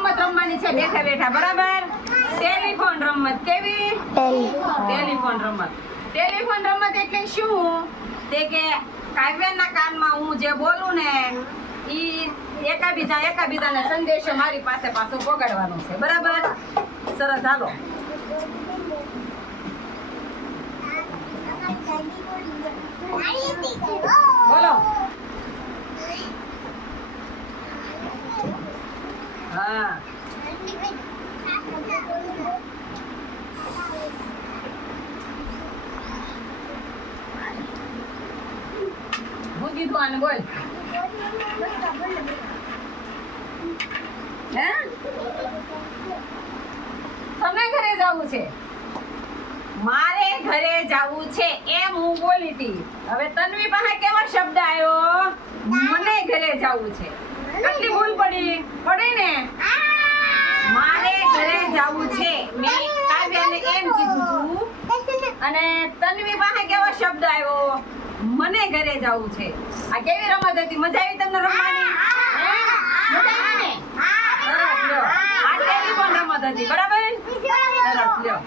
રમત રમવાની છે બેઠા બેઠા, બરાબર? ટેલિફોન રમત. કેવી? ટેલિફોન રમત. ટેલિફોન રમત એટલે શું? તે કે કાવ્યના કાનમાં હું જે બોલું ને ઈ એકાબીજાને સંદેશો મારી પાસે પાછો પહોંચાડવાનો છે, બરાબર? સરસ, હાલો. બોલો. હા. હું કીધું આને, બોલ. હે? તમે ઘરે જવું છે? મારે ઘરે જવું છે એમ હું બોલી હતી. હવે તન્વી પાસે કેવો શબ્દ આવ્યો? મને ઘરે જવું છે. કેટલી ભૂલ પડી ને? મારે ઘરે જવું છે મેં કાવ્યાને એમ કીધું હતું, અને તન્વી પાસે કેવો શબ્દ આવ્યો? મને ઘરે જવું છે. આ કેવી રમત હતી? મજા આવી તમને રમવાની? મજા આવી ને? સરસ, લ્યો. આ ટેલિફોન રમત હતી, બરાબર? સરસ, લ્યો.